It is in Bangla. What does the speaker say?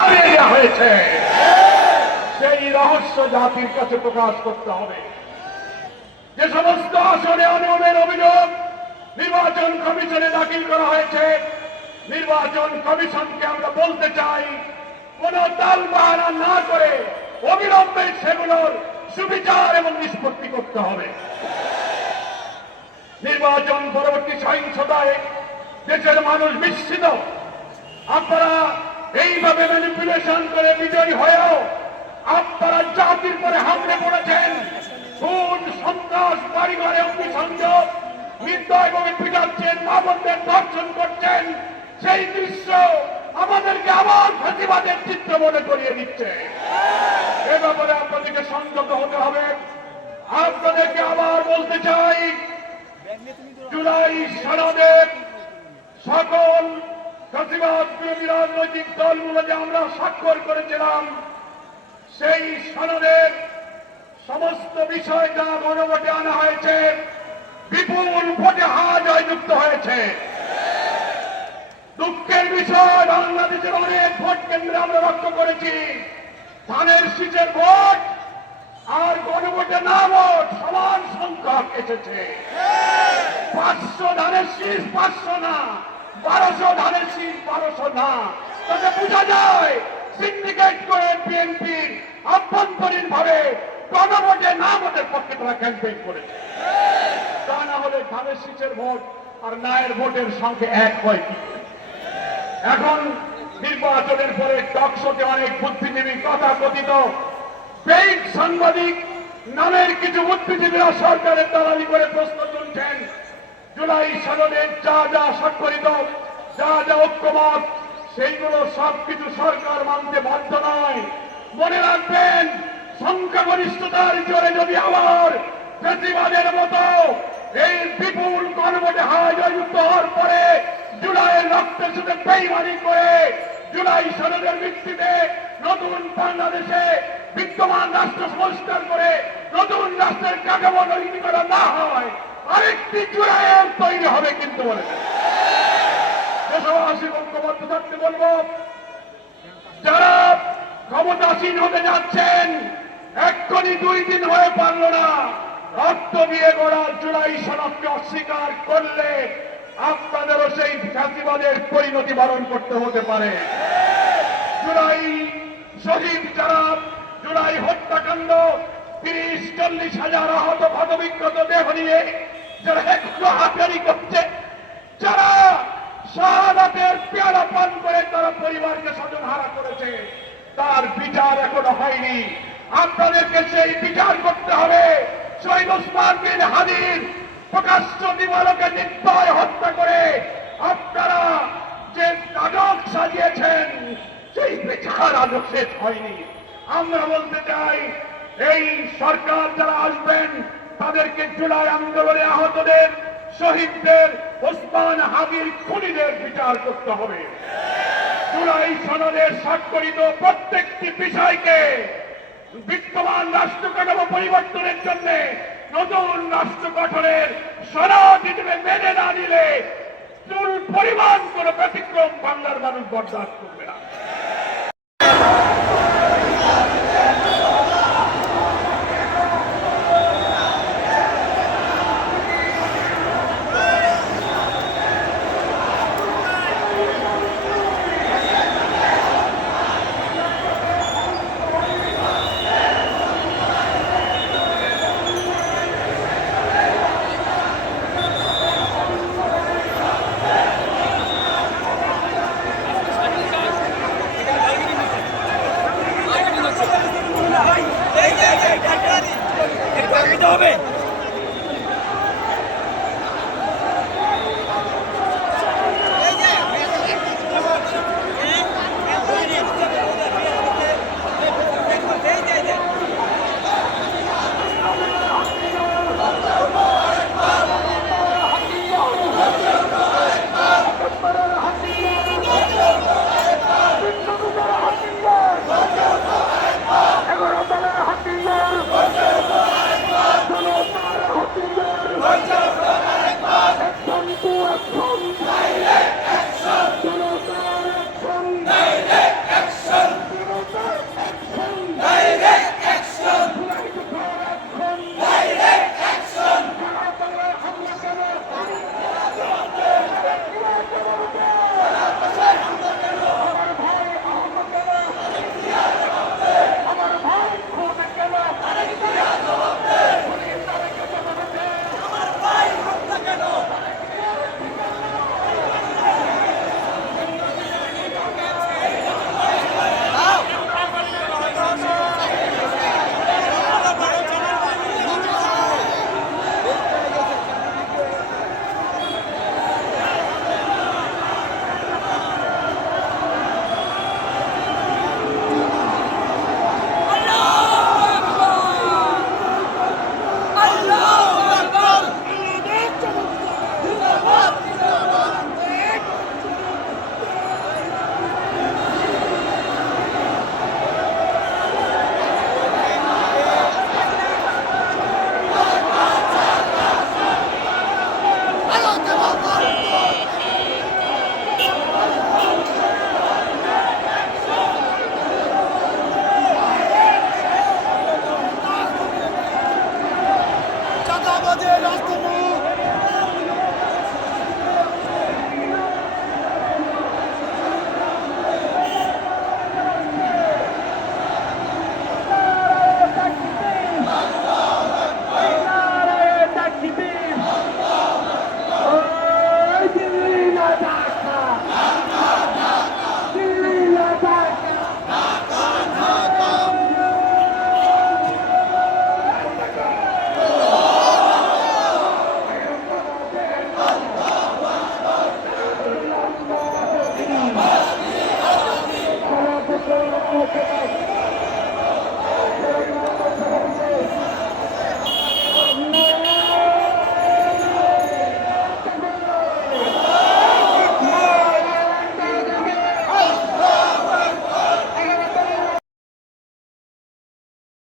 হয়েছে সেই রহস্য জাতির কাছে প্রকাশ করতে হবে। যে সমস্ত আসনে অনিয়মের অভিযোগ নির্বাচন কমিশনে দাখিল করা হয়েছে, নির্বাচন কমিশনকে আমরা বলতে চাই, কোন তালবাহানা না করে অবিলম্বে সেগুলোর সুবিচার এবং নিষ্পত্তি করতে হবে। নির্বাচন পরবর্তী সহিংসতায় দেশের মানুষ বিস্মিত। আপনারা এইভাবে ম্যানিপুলেশন করে বিজয়ী হয়েও আপনারা জাতির পরে হামলে পড়েছেন। খুন, সন্ত্রাস, বাড়িঘরে অগ্নিসংযোগ, নির্দয়ভাবে পিটাচ্ছেন, মা বোনদের ধর্ষণ করছেন। সেই দৃশ্য আমাদেরকে আবার ফাঁসিবাদের চিত্র মনে করিয়ে দিচ্ছে। এ ব্যাপারে আপনাদেরকে সংযত হতে হবে। আপনাদেরকে আবার বলতে চাই, জুলাই সনদের সকল ফাঁসিবাদ বিরোধী রাজনৈতিক দলগুলো যে আমরা স্বাক্ষর করেছিলাম, সেই সনদের সমস্ত বিষয় যা গণভোটে আনা হয়েছে, বিপুল ভোটে হার জয়যুক্ত হয়েছে। দুঃখের বিষয়, বাংলাদেশের অনেক ভোট কেন্দ্রে আমরা লক্ষ্য করেছি ধানের শীষের ভোট আর গণভোটে না ভোট সমান সংখ্যক এসেছে। 500 ধানের শীষ 500 না, 1200 ধানের শীষ 1200 না। তাতে বোঝা যায় সিন্ডিকেট করে বিএনপির আভ্যন্তরীণ ভাবে গণভোটে না ভোটের পক্ষে তারা ক্যাম্পেইন করেছে। তা না হলে ধানের শীষের ভোট আর নায়ের ভোটের সঙ্গে এক হয় কি? এখন নির্বাচনের পরে টকশোতে অনেক বুদ্ধিজীবী কথা কথিত পেইড সাংবাদিক নামের কিছু বুদ্ধিজীবীরা সরকারের দালালি করে প্রশ্ন তুলছেন, জুলাই সনদে যা যা স্বাক্ষরিত, যা যা ঐক্যমত, সেইগুলো সবকিছু সরকার মানতে বাধ্য নয়। মনে রাখবেন, সংখ্যাগরিষ্ঠতার জোরে যদি আবার ফ্যাসিবাদের মতো এই বিপুল গণভোটে হার জয়যুক্ত হওয়ার পরে জুলাইয়ের রক্তের সাথে বেইমানি করে জুলাই সনদের ভিত্তিতে নতুন বাংলাদেশে বিদ্যমান রাষ্ট্র সংস্কার করে নতুন রাষ্ট্রের কাঠামো তৈরি করা না হয়, আরেকটি জুলাইয়ের তৈরি হবে। কিন্তু বলে দেশবাসী ঐক্যবদ্ধ থাকতে বলবো, যারা ক্ষমতাসীন হতে যাচ্ছেন, এক্ষুনি 2 দিন হয়ে পারল না, রক্ত দিয়ে গড়া জুলাই সনদকে অস্বীকার করলে আপনাদেরও সেই ফ্যাসিবাদের পরিণতি বরণ করতে হতে পারে। জুলাই শহীদ যারা, জুলাই হত্যাকাণ্ড, 30-40 হাজার আহত ক্ষতবিক্ষত দেহ নিয়ে যারা এখনো হাতারি করছে, যারা শাহাদাতের পেয়ালা পান করে তারা পরিবারকে স্বজন হারা করেছে, তার বিচার এখনো হয়নি। আপনাদেরকে সেই বিচার করতে হবে। শহীদ ওসমান বিন হাদির প্রকাশ্য দিবালোকে নির্দয় হত্যা করে আপনারা যে নাটক সাজিয়েছেন, সেই বিচার আজও শেষ হয়নি। আমরা বলতে চাই, এই সরকার যারা আসবেন তাদেরকে জুলাই আন্দোলনে আহতদের, শহীদদের, ওসমান হাদির খুনিদের বিচার করতে হবে। জুলাই সনদের স্বাক্ষরিত প্রত্যেকটি বিষয়কে বিদ্যমান রাষ্ট্র কাঠামো পরিবর্তনের জন্য নতুন রাষ্ট্র গঠনের সনদ হিসেবে মেনে না নিলে চুল পরিমাণ কোন ব্যতিক্রম বাংলার মানুষ বরদাস্ত করবে না। উপলক্ষে তার